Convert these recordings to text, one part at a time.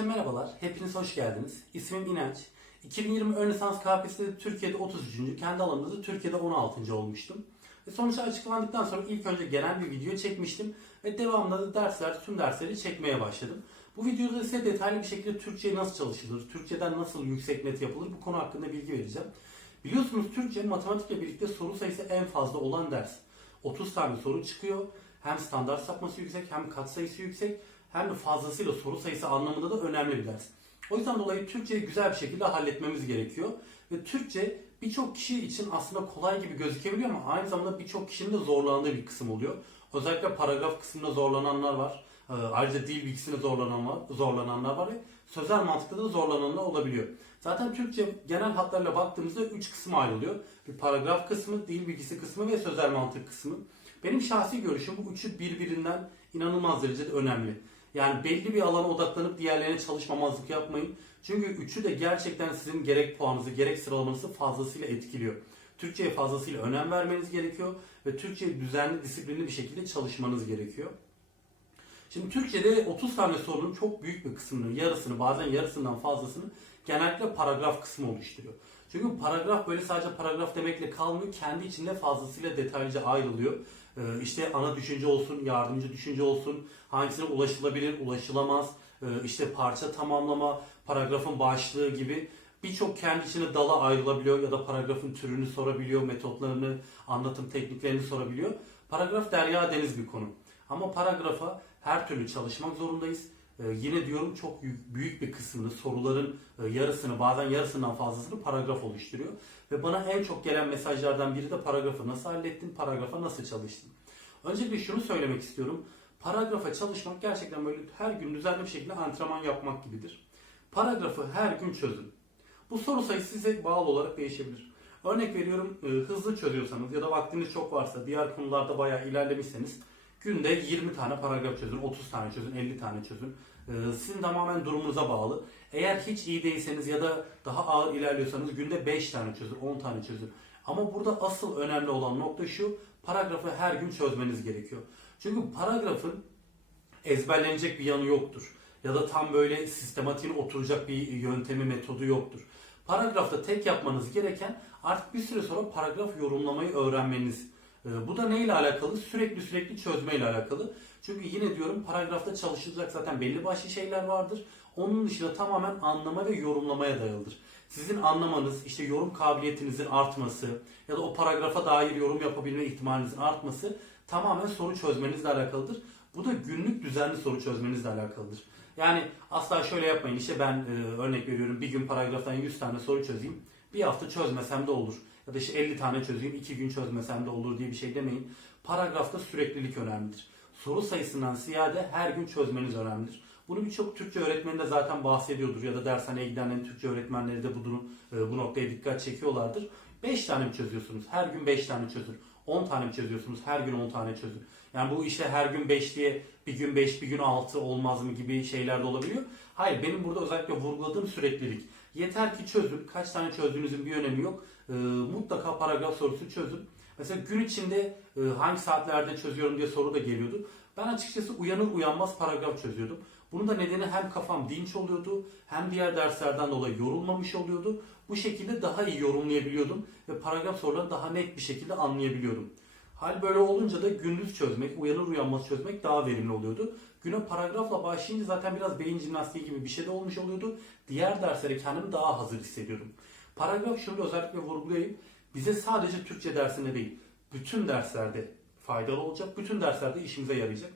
Arkadaşlar merhabalar. Hepiniz hoş geldiniz. İsmim İnanç. 2020 ön lisans KPSS'de Türkiye'de 33. Kendi alanımda da Türkiye'de 16. olmuştum. Ve sonuçlar açıklandıktan sonra ilk önce genel bir video çekmiştim. Ve devamında da dersler, tüm dersleri çekmeye başladım. Bu videoda size detaylı bir şekilde Türkçe nasıl çalışılır, Türkçeden nasıl yüksek net yapılır bu konu hakkında bilgi vereceğim. Biliyorsunuz Türkçe matematikle birlikte soru sayısı en fazla olan ders. 30 tane soru çıkıyor. Hem standart sapması yüksek hem katsayısı yüksek hem de fazlasıyla soru sayısı anlamında da önemli bir ders. O yüzden dolayı Türkçeyi güzel bir şekilde halletmemiz gerekiyor. Ve Türkçe birçok kişi için aslında kolay gibi gözükebiliyor ama aynı zamanda birçok kişinin de zorlandığı bir kısım oluyor. Özellikle paragraf kısmında zorlananlar var. Ee, Ayrıca dil bilgisinde zorlanan var, zorlananlar var ve sözel mantıkta da zorlananlar olabiliyor. Zaten Türkçe genel hatlarıyla baktığımızda 3 kısma ayrılıyor. Bir paragraf kısmı, dil bilgisi kısmı ve sözel mantık kısmı. Benim şahsi görüşüm bu üçü birbirinden inanılmaz derecede önemli. Yani belli bir alana odaklanıp diğerlerine çalışmamazlık yapmayın. Çünkü üçü de gerçekten sizin gerek puanınızı gerek sıralamanızı fazlasıyla etkiliyor. Türkçe'ye fazlasıyla önem vermeniz gerekiyor ve Türkçe'yi düzenli, disiplinli bir şekilde çalışmanız gerekiyor. Şimdi Türkçe'de 30 tane sorunun çok büyük bir kısmını, yarısını, bazen yarısından fazlasını genellikle paragraf kısmı oluşturuyor. Çünkü paragraf böyle sadece paragraf demekle kalmıyor, kendi içinde fazlasıyla detaylıca ayrılıyor. Ee, işte ana düşünce olsun, yardımcı düşünce olsun, hangisine ulaşılabilir, ulaşılamaz, ee, işte parça tamamlama, paragrafın başlığı gibi birçok kendi içine dala ayrılabiliyor ya da paragrafın türünü sorabiliyor, metotlarını, anlatım tekniklerini sorabiliyor. Paragraf derya deniz bir konu. Ama paragrafa her türlü çalışmak zorundayız. Ee, yine diyorum çok büyük, bir kısmını, soruların e, yarısını, bazen yarısından fazlasını paragraf oluşturuyor. Ve bana en çok gelen mesajlardan biri de paragrafı nasıl hallettin, paragrafa nasıl çalıştın. Öncelikle şunu söylemek istiyorum. Paragrafa çalışmak gerçekten böyle her gün düzenli bir şekilde antrenman yapmak gibidir. Paragrafı her gün çözün. Bu soru sayısı size bağlı olarak değişebilir. Örnek veriyorum e, hızlı çözüyorsanız ya da vaktiniz çok varsa diğer konularda bayağı ilerlemişseniz günde 20 tane paragraf çözün, 30 tane çözün, 50 tane çözün. E, Sizin tamamen durumunuza bağlı. Eğer hiç iyi değilseniz ya da daha ağır ilerliyorsanız günde 5 tane çözün, 10 tane çözün. Ama burada asıl önemli olan nokta şu, paragrafı her gün çözmeniz gerekiyor. Çünkü paragrafın ezberlenecek bir yanı yoktur. Ya da tam böyle sistematiğine oturacak bir yöntemi, metodu yoktur. Paragrafta tek yapmanız gereken artık bir süre sonra paragraf yorumlamayı öğrenmeniz. Ee, Bu da neyle alakalı? Sürekli sürekli çözmeyle alakalı. Çünkü yine diyorum paragrafta çalışılacak zaten belli başlı şeyler vardır. Onun dışında tamamen anlama ve yorumlamaya dayalıdır. Sizin anlamanız, işte yorum kabiliyetinizin artması ya da o paragrafa dair yorum yapabilme ihtimalinizin artması tamamen soru çözmenizle alakalıdır. Bu da günlük düzenli soru çözmenizle alakalıdır. Yani asla şöyle yapmayın. İşte ben e, örnek veriyorum bir gün paragraftan 100 tane soru çözeyim. Bir hafta çözmesem de olur. Ya da işte 50 tane çözeyim, 2 gün çözmesem de olur diye bir şey demeyin. Paragrafta süreklilik önemlidir. Soru sayısından ziyade her gün çözmeniz önemlidir. Bunu birçok Türkçe öğretmeni de zaten bahsediyordur ya da dershaneye gidenlerin Türkçe öğretmenleri de bunu, e, bu noktaya dikkat çekiyorlardır. 5 tane mi çözüyorsunuz? Her gün 5 tane çözün. 10 tane mi çözüyorsunuz? Her gün 10 tane çözün. Yani bu işte her gün 5 diye bir gün 5 bir gün 6 olmaz mı gibi şeyler de olabiliyor. Hayır benim burada özellikle vurguladığım süreklilik. Yeter ki çözün. Kaç tane çözdüğünüzün bir önemi yok. Ee, mutlaka paragraf sorusu çözün. Mesela gün içinde e, hangi saatlerde çözüyorum diye soru da geliyordu. Ben açıkçası uyanır uyanmaz paragraf çözüyordum. Bunun da nedeni hem kafam dinç oluyordu hem diğer derslerden dolayı yorulmamış oluyordu. Bu şekilde daha iyi yorumlayabiliyordum ve paragraf sorularını daha net bir şekilde anlayabiliyordum. Hal böyle olunca da gündüz çözmek, uyanır uyanmaz çözmek daha verimli oluyordu. Güne paragrafla başlayınca zaten biraz beyin jimnastiği gibi bir şey de olmuş oluyordu. Diğer derslere kendimi daha hazır hissediyordum. Paragraf şunu özellikle vurgulayayım. Bize sadece Türkçe dersinde değil, bütün derslerde faydalı olacak. Bütün derslerde işimize yarayacak.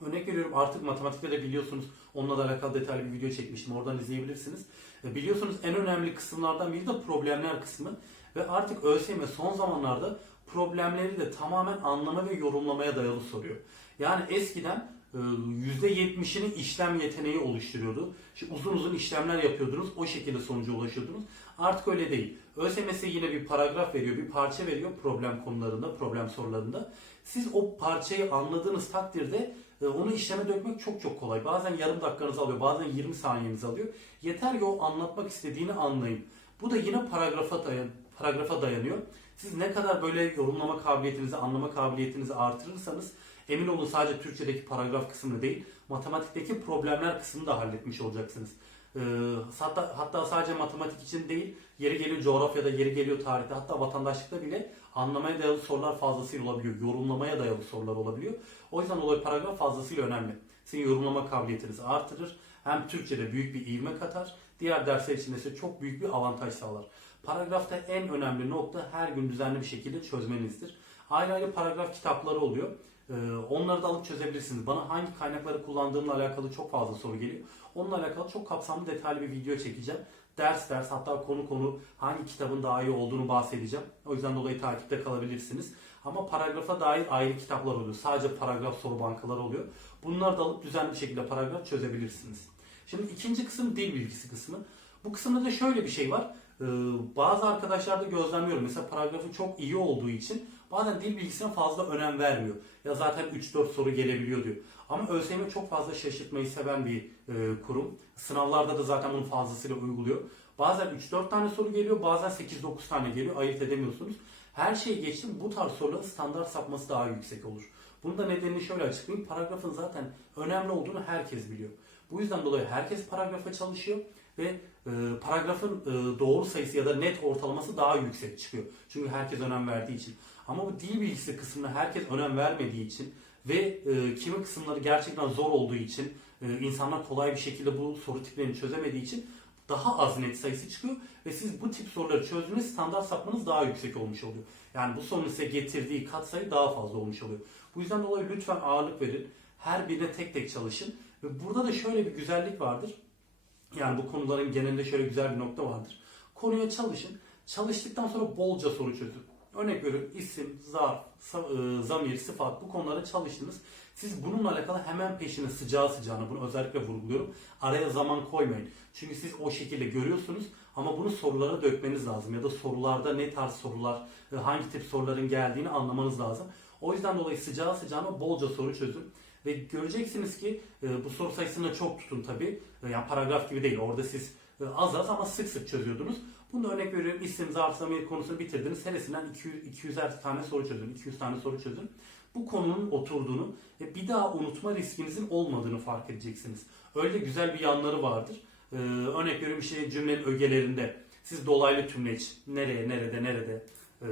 Örnek veriyorum artık matematikte de biliyorsunuz onunla da alakalı detaylı bir video çekmiştim. Oradan izleyebilirsiniz. E, Biliyorsunuz en önemli kısımlardan biri de problemler kısmı. Ve artık ÖSYM son zamanlarda problemleri de tamamen anlama ve yorumlamaya dayalı soruyor. Yani eskiden e, %70'inin işlem yeteneği oluşturuyordu. İşte uzun uzun işlemler yapıyordunuz. O şekilde sonuca ulaşıyordunuz. Artık öyle değil. ÖSYM yine bir paragraf veriyor, bir parça veriyor problem konularında, problem sorularında. Siz o parçayı anladığınız takdirde e, onu işleme dökmek çok çok kolay. Bazen yarım dakikanızı alıyor, bazen 20 saniyenizi alıyor. Yeter ki o anlatmak istediğini anlayın. Bu da yine paragrafa, dayan, paragrafa dayanıyor. Siz ne kadar böyle yorumlama kabiliyetinizi, anlama kabiliyetinizi artırırsanız Emin olun sadece Türkçedeki paragraf kısmını değil, matematikteki problemler kısmını da halletmiş olacaksınız. Ee, hatta, hatta sadece matematik için değil, yeri geliyor coğrafyada, yeri geliyor tarihte, hatta vatandaşlıkta bile anlamaya dayalı sorular fazlasıyla olabiliyor. Yorumlamaya dayalı sorular olabiliyor. O yüzden olay paragraf fazlasıyla önemli. Sizin yorumlama kabiliyetinizi artırır. Hem Türkçe'de büyük bir ivme katar. Diğer dersler için size çok büyük bir avantaj sağlar. Paragrafta en önemli nokta her gün düzenli bir şekilde çözmenizdir. Ayrı ayrı paragraf kitapları oluyor. Ee, Onları da alıp çözebilirsiniz. Bana hangi kaynakları kullandığımla alakalı çok fazla soru geliyor. Onunla alakalı çok kapsamlı detaylı bir video çekeceğim. Ders ders hatta konu konu hangi kitabın daha iyi olduğunu bahsedeceğim. O yüzden dolayı takipte kalabilirsiniz. Ama paragrafa dair ayrı kitaplar oluyor. Sadece paragraf soru bankaları oluyor. Bunları da alıp düzenli bir şekilde paragraf çözebilirsiniz. Şimdi ikinci kısım dil bilgisi kısmı. Bu kısımda da şöyle bir şey var. Ee, bazı arkadaşlarda gözlemliyorum. Mesela paragrafı çok iyi olduğu için bazen dil bilgisine fazla önem vermiyor. Ya zaten 3-4 soru gelebiliyor diyor. Ama ÖSYM çok fazla şaşırtmayı seven bir e, kurum. Sınavlarda da zaten bunu fazlasıyla uyguluyor. Bazen 3-4 tane soru geliyor, bazen 8-9 tane geliyor. Ayırt edemiyorsunuz. Her şeyi geçtim bu tarz soruların standart sapması daha yüksek olur. Bunun da nedenini şöyle açıklayayım. Paragrafın zaten önemli olduğunu herkes biliyor. Bu yüzden dolayı herkes paragrafa çalışıyor ve e, paragrafın e, doğru sayısı ya da net ortalaması daha yüksek çıkıyor. Çünkü herkes önem verdiği için. Ama bu dil bilgisi kısmına herkes önem vermediği için ve e, kimi kısımları gerçekten zor olduğu için e, insanlar kolay bir şekilde bu soru tiplerini çözemediği için daha az net sayısı çıkıyor ve siz bu tip soruları çözdüğünüz standart sapmanız daha yüksek olmuş oluyor. Yani bu sorunun size getirdiği katsayı daha fazla olmuş oluyor. Bu yüzden dolayı lütfen ağırlık verin. Her birine tek tek çalışın. Ve burada da şöyle bir güzellik vardır. Yani bu konuların genelinde şöyle güzel bir nokta vardır. Konuya çalışın. Çalıştıktan sonra bolca soru çözün. Örnek veriyorum isim, zarf, e, zamir, sıfat bu konulara çalıştınız. Siz bununla alakalı hemen peşine sıcağı sıcağına bunu özellikle vurguluyorum. Araya zaman koymayın. Çünkü siz o şekilde görüyorsunuz ama bunu sorulara dökmeniz lazım. Ya da sorularda ne tarz sorular, e, hangi tip soruların geldiğini anlamanız lazım. O yüzden dolayı sıcağı sıcağına bolca soru çözün. Ve göreceksiniz ki e, bu soru sayısını çok tutun tabi. yani paragraf gibi değil. Orada siz az az ama sık sık çözüyordunuz. Bunu örnek veriyorum. İsim, zarf, konusunu bitirdiniz. Heresinden 200, 200'er tane soru çözün. 200 tane soru çözün. Bu konunun oturduğunu ve bir daha unutma riskinizin olmadığını fark edeceksiniz. Öyle güzel bir yanları vardır. Ee, örnek veriyorum işte cümlenin ögelerinde siz dolaylı tümleç nereye, nerede, nerede e,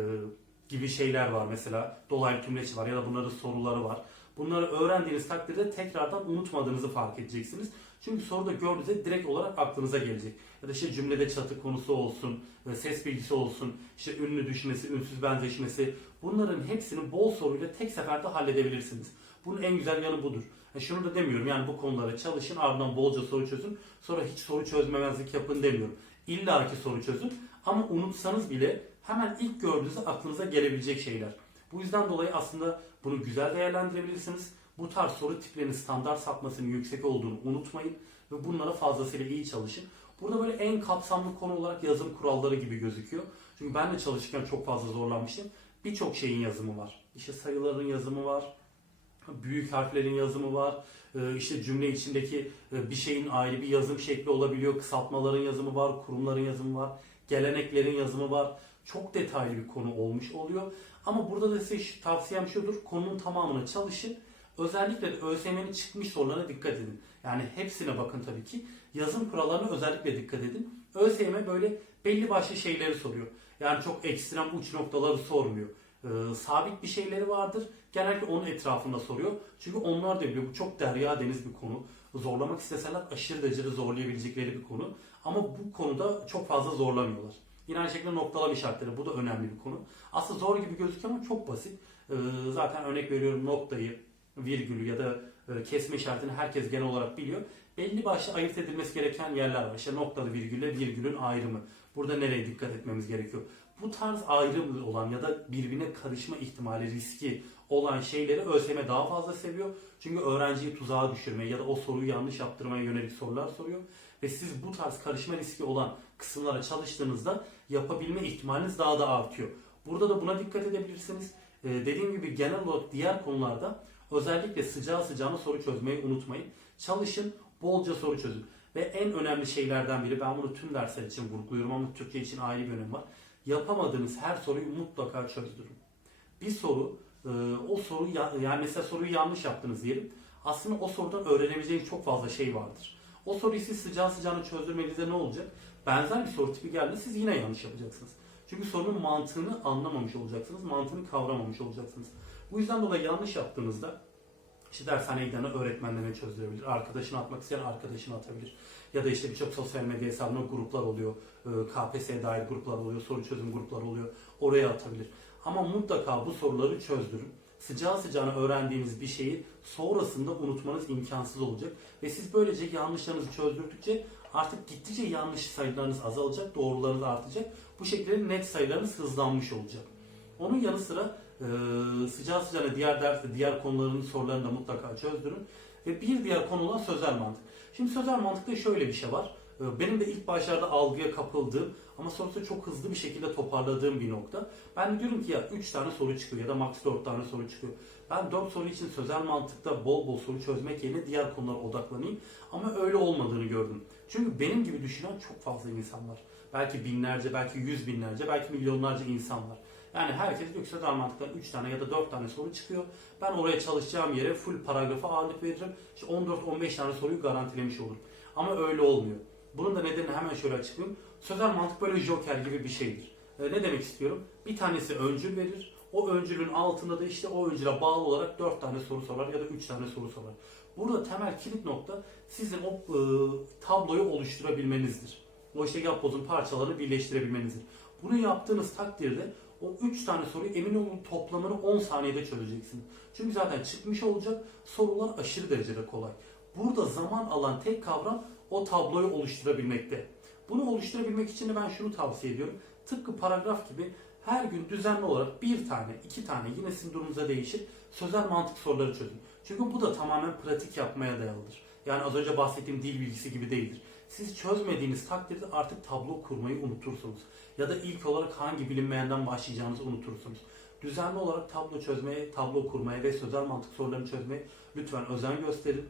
gibi şeyler var mesela. Dolaylı tümleç var ya da bunların soruları var. Bunları öğrendiğiniz takdirde tekrardan unutmadığınızı fark edeceksiniz. Çünkü soruda gördüğünüzde direkt olarak aklınıza gelecek. Ya da işte cümlede çatı konusu olsun, e, ses bilgisi olsun, işte ünlü düşmesi, ünsüz benzeşmesi. Bunların hepsini bol soruyla tek seferde halledebilirsiniz. Bunun en güzel yanı budur. E şunu da demiyorum yani bu konulara çalışın ardından bolca soru çözün. Sonra hiç soru çözmemezlik yapın demiyorum. İlla ki soru çözün ama unutsanız bile hemen ilk gördüğünüzde aklınıza gelebilecek şeyler. Bu yüzden dolayı aslında bunu güzel değerlendirebilirsiniz. Bu tarz soru tiplerinin standart sapmasının yüksek olduğunu unutmayın ve bunlara fazlasıyla iyi çalışın. Burada böyle en kapsamlı konu olarak yazım kuralları gibi gözüküyor. Çünkü ben de çalışırken çok fazla zorlanmıştım. Birçok şeyin yazımı var. İşte sayıların yazımı var, büyük harflerin yazımı var. Ee, işte cümle içindeki e, bir şeyin ayrı bir yazım şekli olabiliyor. Kısaltmaların yazımı var, kurumların yazımı var, geleneklerin yazımı var. Çok detaylı bir konu olmuş oluyor. Ama burada da size tavsiyem şudur. Konunun tamamına çalışın. Özellikle de ÖSYM'nin çıkmış sorularına dikkat edin. Yani hepsine bakın tabii ki. Yazım kurallarına özellikle dikkat edin. ÖSYM böyle belli başlı şeyleri soruyor. Yani çok ekstrem uç noktaları sormuyor. Ee, sabit bir şeyleri vardır. Genellikle onun etrafında soruyor. Çünkü onlar da biliyor bu çok derya deniz bir konu. Zorlamak isteseler aşırı derecede zorlayabilecekleri bir konu. Ama bu konuda çok fazla zorlamıyorlar. Yine aynı şekilde noktalama işaretleri. Bu da önemli bir konu. Aslında zor gibi gözüküyor ama çok basit. Ee, zaten örnek veriyorum noktayı, virgülü ya da e, kesme işaretini herkes genel olarak biliyor. Belli başlı ayırt edilmesi gereken yerler var. İşte noktalı virgülle virgülün ayrımı. Burada nereye dikkat etmemiz gerekiyor? Bu tarz ayrım olan ya da birbirine karışma ihtimali, riski olan şeyleri ÖSYM daha fazla seviyor. Çünkü öğrenciyi tuzağa düşürmeye ya da o soruyu yanlış yaptırmaya yönelik sorular soruyor. Ve siz bu tarz karışma riski olan kısımlara çalıştığınızda yapabilme ihtimaliniz daha da artıyor. Burada da buna dikkat edebilirsiniz. Ee, dediğim gibi genel olarak diğer konularda özellikle sıcağı sıcağına soru çözmeyi unutmayın. Çalışın, bolca soru çözün. Ve en önemli şeylerden biri, ben bunu tüm dersler için vurguluyorum ama Türkiye için ayrı bir önemi var. Yapamadığınız her soruyu mutlaka çözdürün. Bir soru e, o soruyu ya- yani mesela soruyu yanlış yaptınız diyelim. Aslında o sorudan öğrenebileceğiniz çok fazla şey vardır. O soruyu siz sıcağı sıcağına çözdürmenizde ne olacak? Benzer bir soru tipi geldi siz yine yanlış yapacaksınız. Çünkü sorunun mantığını anlamamış olacaksınız, mantığını kavramamış olacaksınız. Bu yüzden dolayı yanlış yaptığınızda işte dershaneye giden öğretmenlerine çözdürebilir, arkadaşını atmak isteyen arkadaşını atabilir. Ya da işte birçok sosyal medya hesabında gruplar oluyor, e, KPSS'ye dair gruplar oluyor, soru çözüm grupları oluyor, oraya atabilir. Ama mutlaka bu soruları çözdürün. Sıcağı sıcağına öğrendiğiniz bir şeyi sonrasında unutmanız imkansız olacak. Ve siz böylece yanlışlarınızı çözdürdükçe artık gittikçe yanlış sayılarınız azalacak, doğrularınız artacak. Bu şekilde net sayılarınız hızlanmış olacak. Onun yanı sıra e, sıcağı sıcağına diğer ders, diğer konuların sorularını da mutlaka çözdürün. Ve bir diğer konu olan sözel mantık. Şimdi sözel mantıkta şöyle bir şey var. E, Benim de ilk başlarda algıya kapıldığım ama sonrasında çok hızlı bir şekilde toparladığım bir nokta. Ben diyorum ki ya 3 tane soru çıkıyor ya da max 4 tane soru çıkıyor. Ben 4 soru için sözel mantıkta bol bol soru çözmek yerine diğer konulara odaklanayım. Ama öyle olmadığını gördüm. Çünkü benim gibi düşünen çok fazla insan var. Belki binlerce, belki yüz binlerce, belki milyonlarca insan var. Yani herkes diyor ki sözel mantıktan 3 tane ya da 4 tane soru çıkıyor. Ben oraya çalışacağım yere full paragrafa ağırlık veririm. İşte 14-15 tane soruyu garantilemiş olurum. Ama öyle olmuyor. Bunun da nedenini hemen şöyle açıklayayım. Sözel mantık böyle joker gibi bir şeydir. E, ne demek istiyorum? Bir tanesi öncül verir. O öncülün altında da işte o öncüle bağlı olarak 4 tane soru sorar ya da 3 tane soru sorar. Burada temel kilit nokta sizin o e, tabloyu oluşturabilmenizdir. O işte yapbozun parçalarını birleştirebilmenizdir. Bunu yaptığınız takdirde o 3 tane soruyu emin olun toplamını 10 saniyede çözeceksin. Çünkü zaten çıkmış olacak sorular aşırı derecede kolay. Burada zaman alan tek kavram o tabloyu oluşturabilmekte. Bunu oluşturabilmek için de ben şunu tavsiye ediyorum. Tıpkı paragraf gibi her gün düzenli olarak bir tane, iki tane yine sizin durumunuza değişir. Sözel mantık soruları çözün. Çünkü bu da tamamen pratik yapmaya dayalıdır. Yani az önce bahsettiğim dil bilgisi gibi değildir. Siz çözmediğiniz takdirde artık tablo kurmayı unutursunuz. Ya da ilk olarak hangi bilinmeyenden başlayacağınızı unutursunuz. Düzenli olarak tablo çözmeye, tablo kurmaya ve sözel mantık sorularını çözmeye lütfen özen gösterin.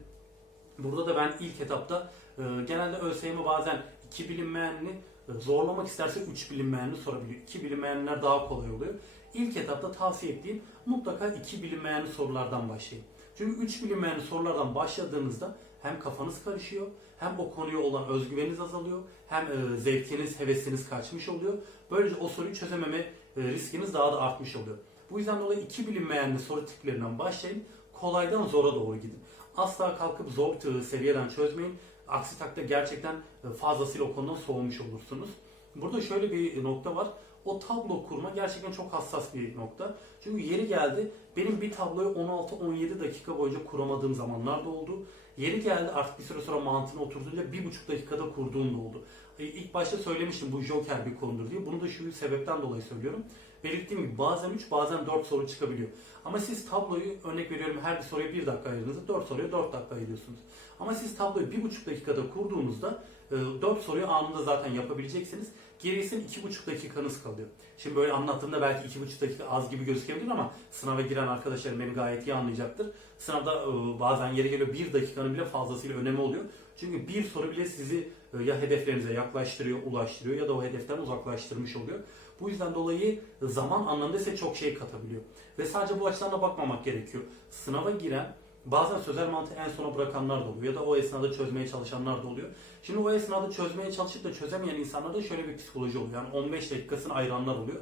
Burada da ben ilk etapta e, genelde ÖSYM bazen iki bilinmeyenli e, zorlamak isterse üç bilinmeyenli sorabiliyor. İki bilinmeyenler daha kolay oluyor. İlk etapta tavsiye ettiğim mutlaka iki bilinmeyenli sorulardan başlayın. Çünkü üç bilinmeyenli sorulardan başladığınızda hem kafanız karışıyor, hem o konuya olan özgüveniniz azalıyor, hem e, zevkiniz, hevesiniz kaçmış oluyor. Böylece o soruyu çözememe e, riskiniz daha da artmış oluyor. Bu yüzden dolayı iki bilinmeyenli soru tiplerinden başlayın, kolaydan zora doğru gidin. Asla kalkıp zor t- seviyeden çözmeyin. Aksi takdirde gerçekten e, fazlasıyla o konudan soğumuş olursunuz. Burada şöyle bir nokta var. O tablo kurma gerçekten çok hassas bir nokta. Çünkü yeri geldi benim bir tabloyu 16-17 dakika boyunca kuramadığım zamanlar da oldu. Yeri geldi artık bir süre sonra mantığına oturduğunda bir buçuk dakikada kurduğum da oldu. E, İlk başta söylemiştim bu joker bir konudur diye. Bunu da şu sebepten dolayı söylüyorum. Belirttiğim gibi bazen 3 bazen 4 soru çıkabiliyor. Ama siz tabloyu örnek veriyorum her bir soruya 1 dakika ayırdığınızda 4 soruya 4 dakika ayırıyorsunuz. Ama siz tabloyu 1,5 dakikada kurduğunuzda 4 soruyu anında zaten yapabileceksiniz. Gerisinin 2,5 dakikanız kalıyor. Şimdi böyle anlattığımda belki 2,5 dakika az gibi gözükebilir ama sınava giren arkadaşlarım beni gayet iyi anlayacaktır. Sınavda e, bazen yeri geliyor 1 dakikanın bile fazlasıyla önemi oluyor. Çünkü bir soru bile sizi e, ya hedeflerinize yaklaştırıyor, ulaştırıyor ya da o hedeften uzaklaştırmış oluyor. Bu yüzden dolayı zaman anlamında size çok şey katabiliyor. Ve sadece bu açıdan da bakmamak gerekiyor. Sınava giren bazen sözel mantığı en sona bırakanlar da oluyor ya da o esnada çözmeye çalışanlar da oluyor. Şimdi o esnada çözmeye çalışıp da çözemeyen insanlarda şöyle bir psikoloji oluyor. Yani 15 dakikasını ayıranlar oluyor.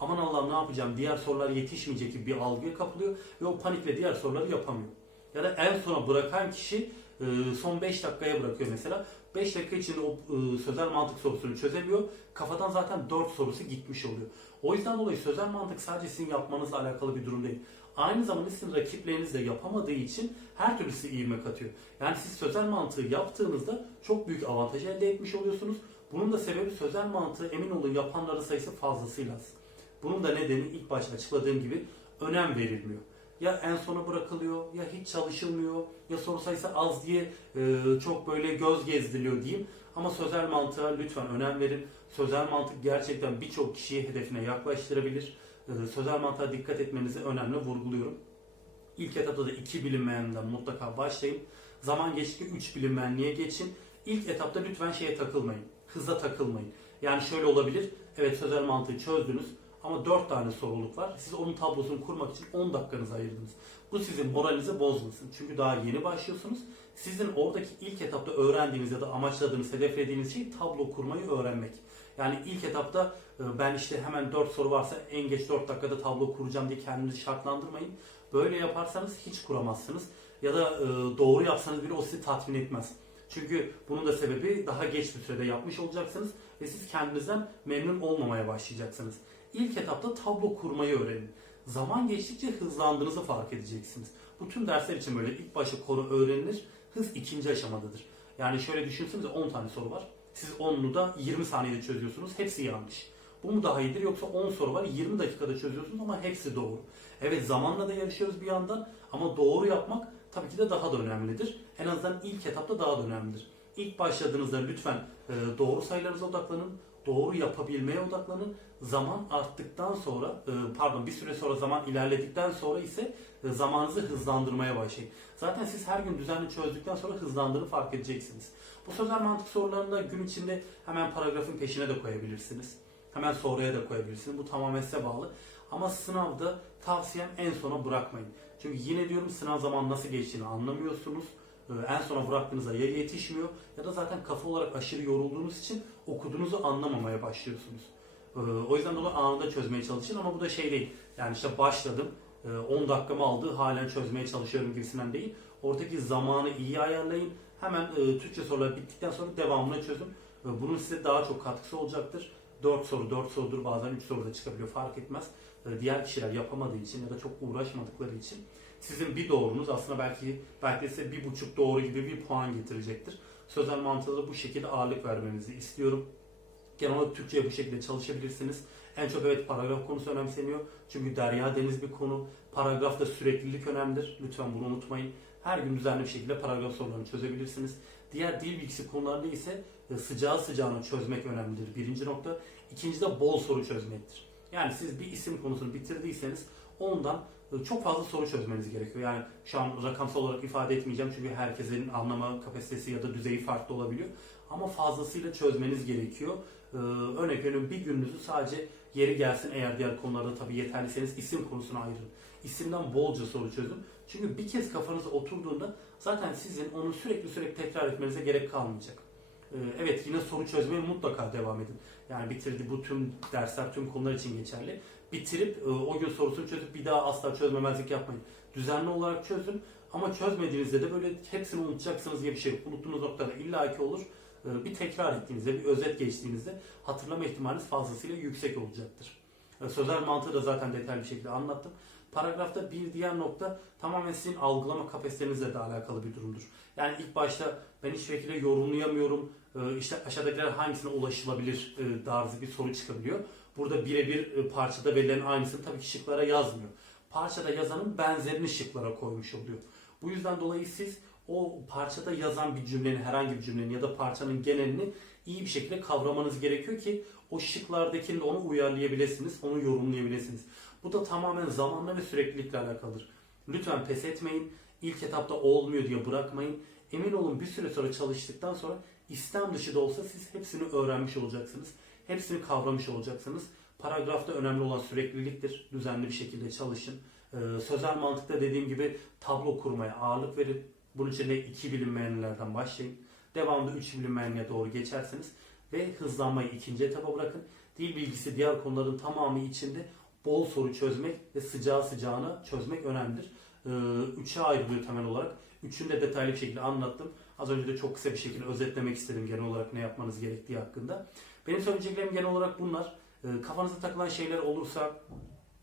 Aman Allah'ım ne yapacağım diğer sorular yetişmeyecek gibi bir algıya kapılıyor ve o panikle diğer soruları yapamıyor. Ya da en sona bırakan kişi e, son 5 dakikaya bırakıyor mesela. 5 dakika içinde o e, sözel mantık sorusunu çözemiyor. Kafadan zaten 4 sorusu gitmiş oluyor. O yüzden dolayı sözel mantık sadece sizin yapmanızla alakalı bir durum değil. Aynı zamanda sizin rakipleriniz de yapamadığı için her türlü size ivme katıyor. Yani siz sözel mantığı yaptığınızda çok büyük avantaj elde etmiş oluyorsunuz. Bunun da sebebi sözel mantığı emin olun yapanların sayısı fazlasıyla az. Bunun da nedeni ilk başta açıkladığım gibi önem verilmiyor. Ya en sona bırakılıyor, ya hiç çalışılmıyor, ya soru sayısı az diye e, çok böyle göz gezdiriliyor diyeyim. Ama sözel mantığa lütfen önem verin. Sözel mantık gerçekten birçok kişiyi hedefine yaklaştırabilir. E, sözel mantığa dikkat etmenizi önemli vurguluyorum. İlk etapta da iki bilinmeyenden mutlaka başlayın. Zaman geçtikçe üç bilinmeyenliğe geçin. İlk etapta lütfen şeye takılmayın. Hıza takılmayın. Yani şöyle olabilir. Evet sözel mantığı çözdünüz. ama 4 tane soruluk var. Siz onun tablosunu kurmak için 10 dakikanızı ayırdınız. Bu sizin moralinizi bozmasın. Çünkü daha yeni başlıyorsunuz. Sizin oradaki ilk etapta öğrendiğiniz ya da amaçladığınız, hedeflediğiniz şey tablo kurmayı öğrenmek. Yani ilk etapta ben işte hemen 4 soru varsa en geç 4 dakikada tablo kuracağım diye kendinizi şartlandırmayın. Böyle yaparsanız hiç kuramazsınız. Ya da e, doğru yapsanız bile o sizi tatmin etmez. Çünkü bunun da sebebi daha geç bir sürede yapmış olacaksınız ve siz kendinizden memnun olmamaya başlayacaksınız. İlk etapta tablo kurmayı öğrenin. Zaman geçtikçe hızlandığınızı fark edeceksiniz. Bu tüm dersler için böyle ilk başta konu öğrenilir, hız ikinci aşamadadır. Yani şöyle düşünsenize 10 tane soru var. Siz 10'unu da 20 saniyede çözüyorsunuz. Hepsi yanlış. Bu mu daha iyidir yoksa 10 soru var 20 dakikada çözüyorsunuz ama hepsi doğru. Evet zamanla da yarışıyoruz bir yandan ama doğru yapmak tabii ki de daha da önemlidir. En azından ilk etapta daha da önemlidir. İlk başladığınızda lütfen e, doğru sayılarınıza odaklanın. Doğru yapabilmeye odaklanın. Zaman arttıktan sonra, e, pardon bir süre sonra zaman ilerledikten sonra ise e, zamanınızı hızlandırmaya başlayın. Zaten siz her gün düzenli çözdükten sonra hızlandığını fark edeceksiniz. Bu sözel mantık sorularını da gün içinde hemen paragrafın peşine de koyabilirsiniz. Hemen sonraya da koyabilirsiniz. Bu tamamen size bağlı. Ama sınavda tavsiyem en sona bırakmayın. Çünkü yine diyorum sınav zaman nasıl geçtiğini anlamıyorsunuz. Ee, En sona bıraktığınızda ya yetişmiyor ya da zaten kafa olarak aşırı yorulduğunuz için okuduğunuzu anlamamaya başlıyorsunuz. Ee, O yüzden dolayı anında çözmeye çalışın ama bu da şey değil. Yani işte başladım, e, 10 dakikamı aldı, halen çözmeye çalışıyorum gibisinden değil. Oradaki zamanı iyi ayarlayın. Hemen e, Türkçe sorular bittikten sonra devamını çözün. E, Bunun size daha çok katkısı olacaktır. 4 soru 4 sorudur bazen 3 soru da çıkabiliyor fark etmez. E, Diğer kişiler yapamadığı için ya da çok uğraşmadıkları için sizin bir doğrunuz aslında belki belki size bir buçuk doğru gibi bir puan getirecektir. Sözel mantığa da bu şekilde ağırlık vermenizi istiyorum. Genel olarak Türkçe'ye bu şekilde çalışabilirsiniz. En çok evet paragraf konusu önemseniyor. Çünkü derya deniz bir konu. Paragrafta süreklilik önemlidir. Lütfen bunu unutmayın. Her gün düzenli bir şekilde paragraf sorularını çözebilirsiniz. Diğer dil bilgisi konularında ise sıcağı sıcağına çözmek önemlidir. Birinci nokta. İkinci de bol soru çözmektir. Yani siz bir isim konusunu bitirdiyseniz ondan e, çok fazla soru çözmeniz gerekiyor. Yani şu an rakamsal olarak ifade etmeyeceğim çünkü herkesin anlama kapasitesi ya da düzeyi farklı olabiliyor. Ama fazlasıyla çözmeniz gerekiyor. Ee, örnek veriyorum bir gününüzü sadece yeri gelsin eğer diğer konularda tabii yeterliyseniz isim konusuna ayırın. İsimden bolca soru çözün. Çünkü bir kez kafanıza oturduğunda zaten sizin onu sürekli sürekli tekrar etmenize gerek kalmayacak. Ee, Evet yine soru çözmeye mutlaka devam edin. Yani bitirdi bu tüm dersler tüm konular için geçerli. Bitirip e, o gün sorusunu çözüp bir daha asla çözmemezlik yapmayın. Düzenli olarak çözün ama çözmediğinizde de böyle hepsini unutacaksınız diye bir şey yok. Unuttuğunuz noktada illaki olur. Ee, Bir tekrar ettiğinizde, bir özet geçtiğinizde hatırlama ihtimaliniz fazlasıyla yüksek olacaktır. Ee, Sözel mantığı da zaten detaylı bir şekilde anlattım. Paragrafta bir diğer nokta tamamen sizin algılama kapasitenizle de alakalı bir durumdur. Yani ilk başta ben hiç şekilde yorumlayamıyorum, e, işte aşağıdakiler hangisine ulaşılabilir e, tarzı bir soru çıkabiliyor. Burada birebir e, parçada verilen aynısını tabii ki şıklara yazmıyor. Parçada yazanın benzerini şıklara koymuş oluyor. Bu yüzden dolayı siz o parçada yazan bir cümlenin, herhangi bir cümlenin ya da parçanın genelini iyi bir şekilde kavramanız gerekiyor ki o şıklardakini de onu uyarlayabilirsiniz, onu yorumlayabilirsiniz. Bu da tamamen zamanla ve süreklilikle alakalıdır. Lütfen pes etmeyin. İlk etapta olmuyor diye bırakmayın. Emin olun bir süre sonra çalıştıktan sonra İslam dışı da olsa siz hepsini öğrenmiş olacaksınız. Hepsini kavramış olacaksınız. Paragrafta önemli olan sürekliliktir. Düzenli bir şekilde çalışın. Ee, sözel mantıkta dediğim gibi tablo kurmaya ağırlık verin. Bunun için de iki bilinmeyenlerden başlayın. Devamlı üç bilinmeyenliğe doğru geçersiniz. Ve hızlanmayı ikinci etapa bırakın. Dil bilgisi diğer konuların tamamı içinde bol soru çözmek ve sıcağı sıcağına çözmek önemlidir. Ee, üçe ayrılıyor temel olarak. Üçünü de detaylı bir şekilde anlattım. Az önce de çok kısa bir şekilde özetlemek istedim genel olarak ne yapmanız gerektiği hakkında. Benim söyleyeceklerim genel olarak bunlar. Ee, kafanıza takılan şeyler olursa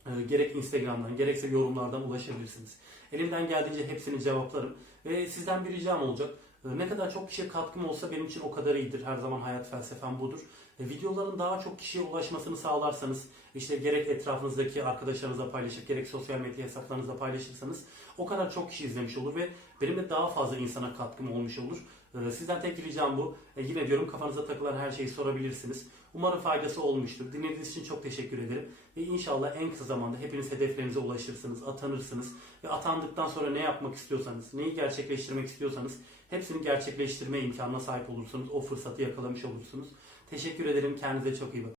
e, gerek Instagram'dan gerekse yorumlardan ulaşabilirsiniz. Elimden geldiğince hepsini cevaplarım. Ve sizden bir ricam olacak. E, Ne kadar çok kişiye katkım olsa benim için o kadar iyidir. Her zaman hayat felsefem budur. Videoların daha çok kişiye ulaşmasını sağlarsanız, işte gerek etrafınızdaki arkadaşlarınızla paylaşıp, gerek sosyal medya hesaplarınızda paylaşırsanız o kadar çok kişi izlemiş olur ve benim de daha fazla insana katkım olmuş olur. E, Sizden tek ricam bu. E, Yine diyorum kafanıza takılan her şeyi sorabilirsiniz. Umarım faydası olmuştur. Dinlediğiniz için çok teşekkür ederim. Ve inşallah en kısa zamanda hepiniz hedeflerinize ulaşırsınız, atanırsınız. Ve atandıktan sonra ne yapmak istiyorsanız, neyi gerçekleştirmek istiyorsanız hepsini gerçekleştirme imkanına sahip olursunuz. O fırsatı yakalamış olursunuz. Teşekkür ederim. Kendinize çok iyi bakın.